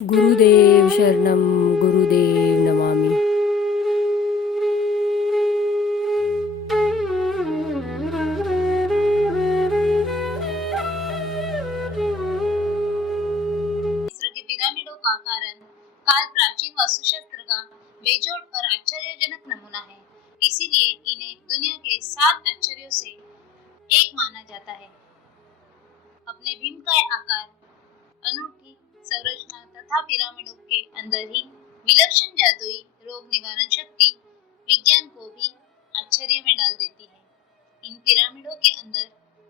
गुरुदेव शरणम गुरुदेव नमामि। मिस्र के पिरामिडों का कारण काल प्राचीन वास्तुशास्त्र का बेजोड़ और आश्चर्यजनक नमूना है। इसीलिए इन्हें दुनिया के 7 आश्चर्यों से एक माना जाता है। अपने भीमकाय आकार, अनूठी संरचना तथा पिरामिडों के अंदर ही विलक्षण जादुई रोग निवारण शक्ति विज्ञान को भी आश्चर्य में डाल देती है। इन पिरामिडों के अंदर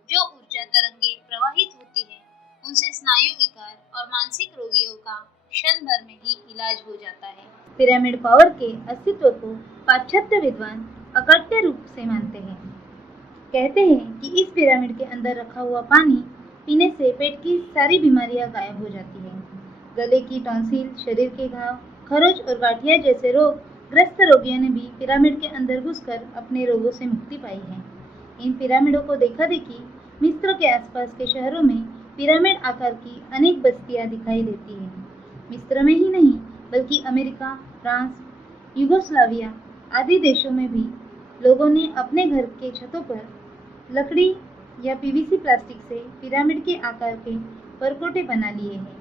जो ऊर्जा तरंगे प्रवाहित होती है, उनसे स्नायु विकार और मानसिक रोगियों का क्षण भर में ही इलाज हो जाता है। पिरामिड पावर के अस्तित्व को पाश्चात्य विद्वान अकट्य रूप से मानते हैं। कहते हैं कि इस पिरामिड के अंदर रखा हुआ पानी पीने से पेट की सारी बीमारियां गायब हो जाती हैं। गले की टॉन्सिल, शरीर के घाव, खरोच और गांठिया जैसे रोग ग्रस्त रोगियों ने भी पिरामिड के अंदर घुसकर अपने रोगों से मुक्ति पाई है। इन पिरामिडों को देखा देखी मिस्र के आसपास के शहरों में पिरामिड आकार की अनेक बस्तियां दिखाई देती हैं। मिस्र में ही नहीं बल्कि अमेरिका, फ्रांस, यूगोस्लाविया आदि देशों में भी लोगों ने अपने घर के छतों पर लकड़ी या पीवीसी प्लास्टिक से पिरामिड के आकार के परकोटे बना लिए हैं।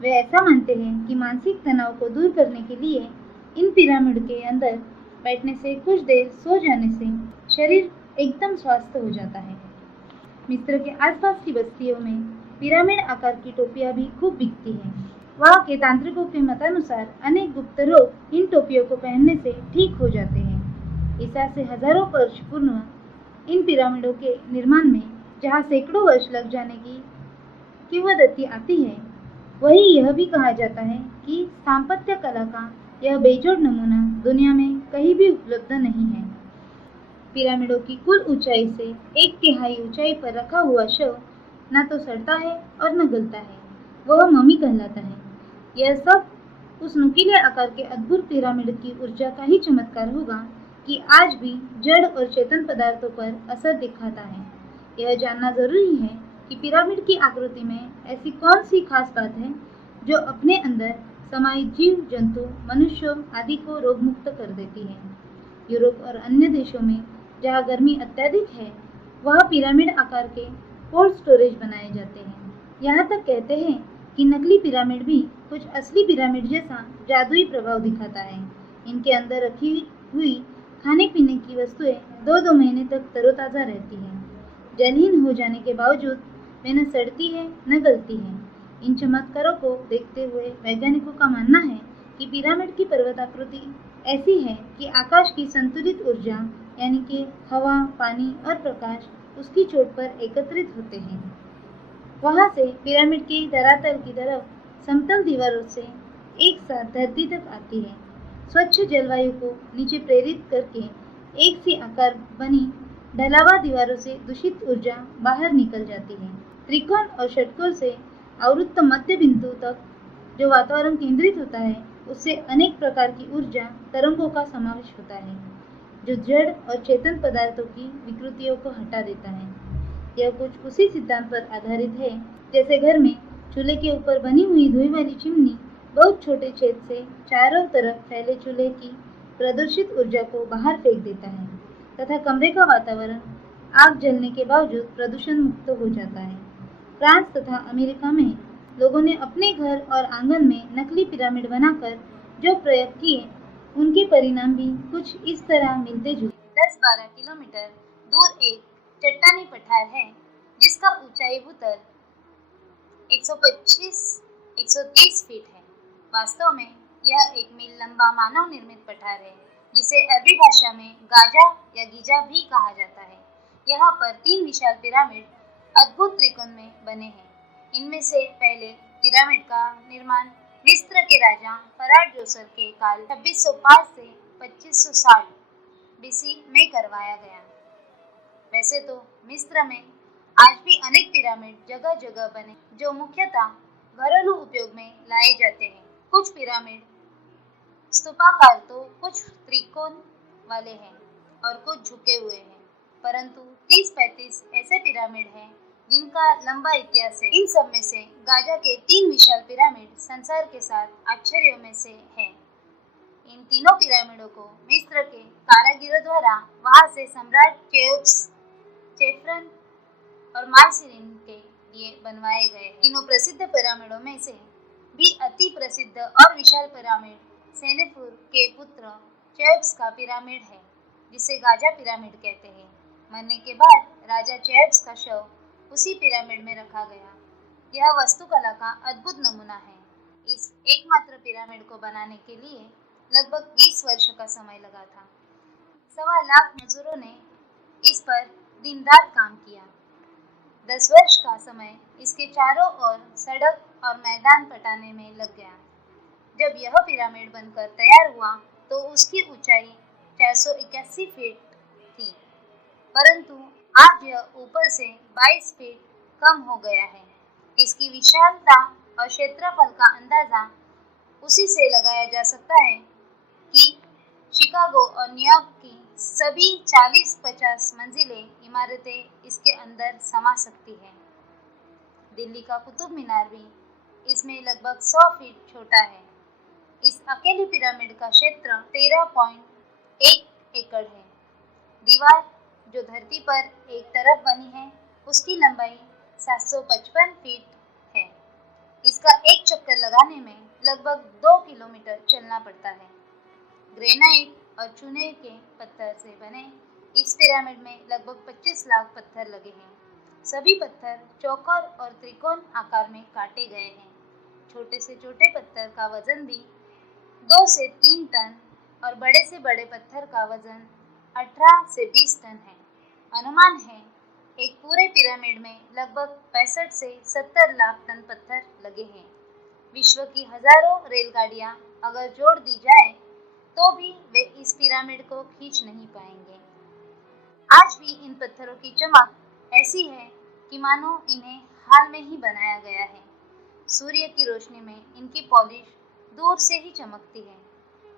वे ऐसा मानते हैं कि मानसिक तनाव को दूर करने के लिए इन पिरामिड के अंदर बैठने से कुछ देर सो जाने से शरीर एकदम स्वस्थ हो जाता है। मिस्र के आसपास की बस्तियों में पिरामिड आकार की टोपियां भी खूब बिकती हैं। वहाँ के तांत्रिकों के मतानुसार अनेक गुप्त रोग इन टोपियों को पहनने से ठीक हो जाते हैं। ईसा से हजारों वर्ष पूर्व इन पिरामिडों के निर्माण में जहाँ सैकड़ों वर्ष लग जाने की किंवदंती आती है, वही यह भी कहा जाता है कि स्थापत्य कला का यह बेजोड़ नमूना दुनिया में कहीं भी उपलब्ध नहीं है। पिरामिडों की कुल ऊंचाई से 1/3 ऊंचाई पर रखा हुआ शव न तो सड़ता है और न गलता है, वह मम्मी कहलाता है। यह सब उस नुकीले आकार के अद्भुत पिरामिड की ऊर्जा का ही चमत्कार होगा कि आज भी जड़ और चेतन पदार्थों पर असर दिखाता है। यह जानना जरूरी है कि पिरामिड की आकृति में ऐसी कौन सी खास बात है जो अपने अंदर समाहित जीव जंतु, मनुष्यों आदि को रोगमुक्त कर देती है। यूरोप और अन्य देशों में जहाँ गर्मी अत्यधिक है, वहाँ पिरामिड आकार के कोल्ड स्टोरेज बनाए जाते हैं। यहाँ तक कहते हैं कि नकली पिरामिड भी कुछ असली पिरामिड जैसा जादुई प्रभाव दिखाता है। इनके अंदर रखी हुई खाने पीने की वस्तुएं 2-2 महीने तक तरोताज़ा रहती हैं। जलहीन हो जाने के बावजूद वे न सड़ती है न गलती है। इन चमत्कारों को देखते हुए वैज्ञानिकों का मानना है कि पिरामिड की पर्वताकृति ऐसी है कि आकाश की संतुलित ऊर्जा यानी कि हवा, पानी और प्रकाश उसकी चोट पर एकत्रित होते हैं। वहाँ से पिरामिड की धरातल की तरफ समतल दीवारों से एक साथ धरती तक आती है। स्वच्छ जलवायु को नीचे प्रेरित करके एक सी आकार बनी ढलावा दीवारों से दूषित ऊर्जा बाहर निकल जाती है। त्रिकोण और षटकोण से आवृत्त मध्य बिंदु तक जो वातावरण केंद्रित होता है, उससे अनेक प्रकार की ऊर्जा तरंगों का समावेश होता है, जो जड़ और चेतन पदार्थों की विकृतियों को हटा देता है। यह कुछ उसी सिद्धांत पर आधारित है जैसे घर में चूल्हे के ऊपर बनी हुई धुएं वाली चिमनी बहुत छोटे छेद से चारों तरफ फैले चूल्हे की प्रदूषित ऊर्जा को बाहर फेंक देता है तथा कमरे का वातावरण आग जलने के बावजूद प्रदूषण मुक्त हो जाता है। फ्रांस तथा अमेरिका में लोगों ने अपने घर और आंगन में नकली पिरामिड बनाकर जो प्रयोग किए, उनके परिणाम भी कुछ इस तरह मिलते जुलते। 10-12 किलोमीटर दूर एक चट्टानी पठार है जिसका ऊंचाई भूतल 125-130 फीट है। वास्तव में यह 1 मील लंबा मानव निर्मित पठार है जिसे अरबी भाषा में गाजा या गीजा भी कहा जाता है। यहाँ पर 3 विशाल पिरामिड अद्भुत त्रिकोण में बने हैं। इनमें से पहले पिरामिड का निर्माण मिस्र के राजा फराड जोसर के काल 2605 से 2560 बीसी में करवाया गया। वैसे तो मिस्र में आज भी अनेक पिरामिड जगह जगह बने जो मुख्यतः घरेलू उपयोग में लाए जाते हैं। कुछ पिरामिड स्तूपाकार तो कुछ त्रिकोण वाले हैं और कुछ झुके हुए हैं, परंतु 30-35 ऐसे पिरामिड हैं जिनका लंबा इतिहास है। इन सब में से गाजा के 3 विशाल पिरामिड संसार के 7 आश्चर्यों में से है। इन तीनों पिरामिडों को मिस्र के कारीगरों द्वारा वहां से सम्राट केओप्स, चेफ्रन और मार्सिलिन के लिए बनवाए गए हैं। तीनों प्रसिद्ध पिरामिडों में से भी अति प्रसिद्ध और विशाल पिरामिड सेनेफुर के पुत्र चेओप्स का पिरामिड है, जिसे गाजा पिरामिड कहते हैं। मरने के बाद राजा चेओप्स का शव उसी पिरामिड में रखा गया। यह वास्तुकला का अद्भुत नमूना है। इस एकमात्र पिरामिड को बनाने के लिए लगभग 20 वर्ष का समय लगा था। 1.25 लाख मजदूरों ने इस पर दिन रात काम किया। 10 वर्ष का समय इसके चारों ओर सड़क और मैदान पटाने में लग गया। जब यह पिरामिड बनकर तैयार हुआ तो उसकी ऊंचाई 481 फीट थी, परंतु आज यह ऊपर से 22 फीट कम हो गया है। इसकी विशालता और क्षेत्रफल का अंदाजा उसी से लगाया जा सकता है कि शिकागो और न्यूयॉर्क की सभी 40-50 मंजिलें इमारतें इसके अंदर समा सकती हैं। दिल्ली का कुतुब मीनार भी इसमें लगभग 100 फीट छोटा है। इस अकेले पिरामिड का क्षेत्र 13.1 एकड़ है। दीवार जो धरती पर एक तरफ बनी है, उसकी लंबाई 755 फीट है। इसका एक चक्कर लगाने में लगभग 2 किलोमीटर चलना पड़ता है। ग्रेनाइट और चूने के पत्थर से बने इस पिरामिड में लगभग 25 लाख पत्थर लगे हैं। सभी पत्थर चौकोर और त्रिकोण आकार में काटे गए हैं। छोटे से छोटे पत्थर का वजन भी 2 से 3 टन और बड़े से बड़े पत्थर का वजन 18 से 20 टन है। अनुमान है एक पूरे पिरामिड में लगभग 65 से 70 लाख टन पत्थर लगे हैं। विश्व की हजारों रेलगाड़ियां अगर जोड़ दी जाए तो भी वे इस पिरामिड को खींच नहीं पाएंगे। आज भी इन पत्थरों की चमक ऐसी है कि मानो इन्हें हाल में ही बनाया गया है। सूर्य की रोशनी में इनकी पॉलिश दूर से ही चमकती है।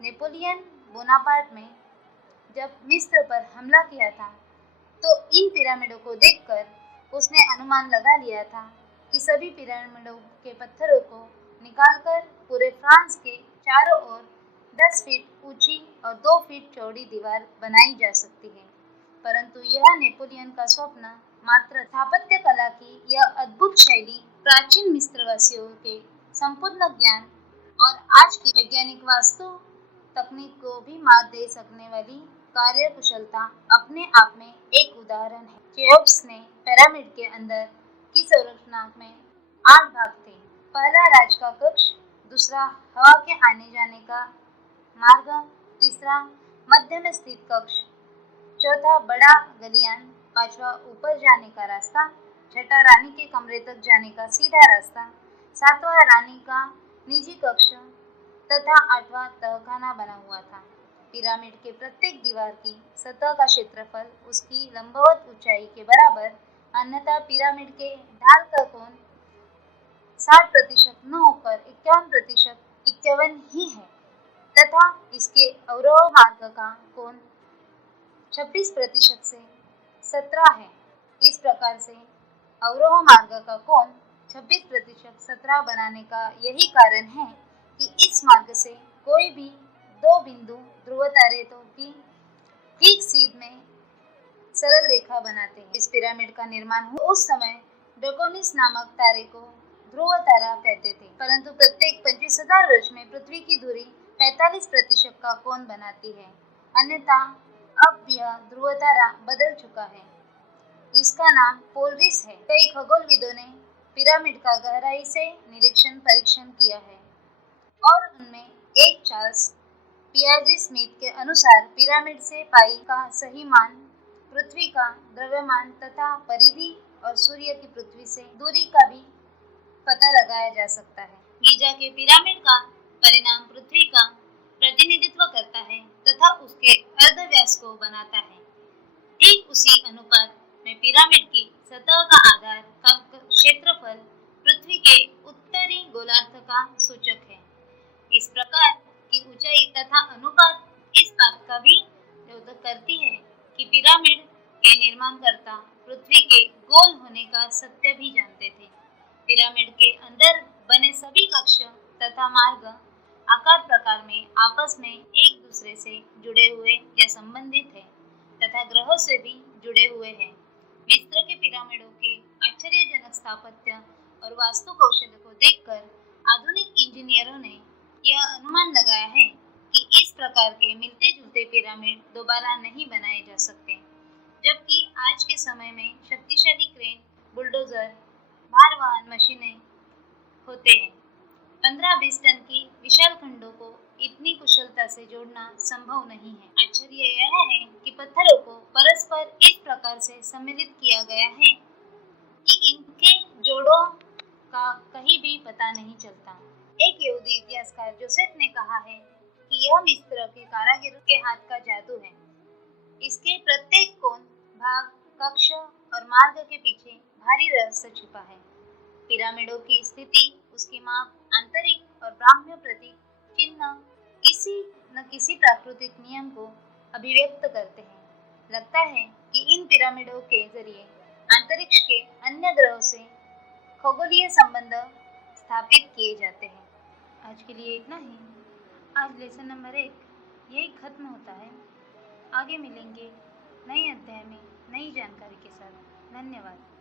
नेपोलियन बोनापार्ट ने जब मिस्र पर हमला किया था तो इन पिरामिडों को देखकर उसने अनुमान लगा लिया था कि सभी पिरामिडों के पत्थरों को निकालकर पूरे फ्रांस के चारों ओर 10 फीट ऊंची और 2 फीट चौड़ी दीवार बनाई जा सकती है। परंतु यह नेपोलियन का स्वप्न मात्र। स्थापत्य कला की यह अद्भुत शैली प्राचीन मिस्रवासियों के संपूर्ण ज्ञान और आज की वैज्ञानिक वास्तु तकनीक को भी मात दे सकने वाली कार्य कुशलता अपने आप में एक उदाहरण है। केओप्स ने पिरामिड के अंदर की संरचना में 8 भाग थे। पहला राज का कक्ष, दूसरा हवा के आने जाने का मार्ग, तीसरा मध्य में स्थित कक्ष, चौथा बड़ा गलियान, पांचवा ऊपर जाने का रास्ता, छठा रानी के कमरे तक जाने का सीधा रास्ता, सातवां रानी का निजी कक्ष तथा 8वां तहखाना बना हुआ था। पिरामिड के प्रत्येक दीवार की सतह का क्षेत्रफल उसकी लंबवत ऊंचाई के बराबर, अन्यथा पिरामिड के ढाल का कोण 60% न होकर 51% 51 ही है तथा इसके अवरोह मार्ग का कोण 26% से 17 है। इस प्रकार से अवरोह मार्ग का कोण 26% 17 बनाने का यही कारण है कि इस मार्ग से कोई भी 2 बिंदु ध्रुव तारे तो की ठीक सीध में सरल रेखा बनाते हैं। इस पिरामिड का निर्माण हुआ उस समय ड्रैकोनिस नामक तारे को ध्रुव तारा कहते थे, परंतु प्रत्येक 25,000 वर्ष में पृथ्वी की दूरी 45% का कोण बनाती है, अन्यथा अब यह ध्रुव तारा बदल चुका है। इसका नाम पोलरिस है। कई खगोलविदों ने पिरामिड का गहराई से निरीक्षण परीक्षण किया है और उनमें एक चार्ल्स पियाजी स्मिथ के अनुसार पिरामिड से पाई का सही मान, पृथ्वी का द्रव्यमान तथा परिधि और सूर्य की पृथ्वी से दूरी का भी पता लगाया जा सकता है। गीजा के पिरामिड का परिणाम पृथ्वी का प्रतिनिधित्व करता है तथा उसके अर्धव्यास को बनाता है। ठीक उसी अनुपात में पिरामिड की सतह का आधार का क्षेत्रफल पृथ्वी के उत्तरी गोलार्ध का सूचक है। इस प्रकार की ऊंचाई तथा अनुपात इस बात का भी द्योतक करती है कि पिरामिड के निर्माणकर्ता पृथ्वी के गोल होने का सत्य भी जानते थे। पिरामिड के अंदर बने सभी कक्ष तथा मार्ग आकार प्रकार में आपस में एक दूसरे से जुड़े हुए या संबंधित है तथा ग्रहों से भी जुड़े हुए हैं। मिस्र के पिरामिडों के आश्चर्यजनक स्थापत्य और वास्तु कौशल को देखकर आधुनिक इंजीनियरों ने यह अनुमान लगाया है कि इस प्रकार के मिलते जुलते पिरामिड दोबारा नहीं बनाए जा सकते। जबकि आज के समय में शक्तिशाली क्रेन, बुलडोजर, भारवाहन मशीनें होते हैं। 15-20 टन की विशाल खंडों को इतनी कुशलता से जोड़ना संभव नहीं है। आश्चर्य यह है कि पत्थरों को परस्पर इस प्रकार से सम्मिलित किया गया है कि इनके जोड़ों का कहीं भी पता नहीं चलता। एक यहूदी इतिहासकार जोसेफ ने कहा है कि यह मिस्र के कारीगरों के हाथ का जादू है। इसके प्रत्येक कोण, भाग, कक्ष और मार्ग के पीछे भारी रहस्य छिपा है। पिरामिडों की स्थिति, उसकी माप, आंतरिक और बाह्य प्रतीक चिन्ह किसी न किसी प्राकृतिक नियम को अभिव्यक्त करते हैं। लगता है कि इन पिरामिडों के जरिए अंतरिक्ष के अन्य ग्रहों से खगोलीय संबंध स्थापित किए जाते हैं। आज के लिए इतना ही। आज लेसन नंबर 1 यही खत्म होता है। आगे मिलेंगे नए अध्याय में नई जानकारी के साथ। धन्यवाद।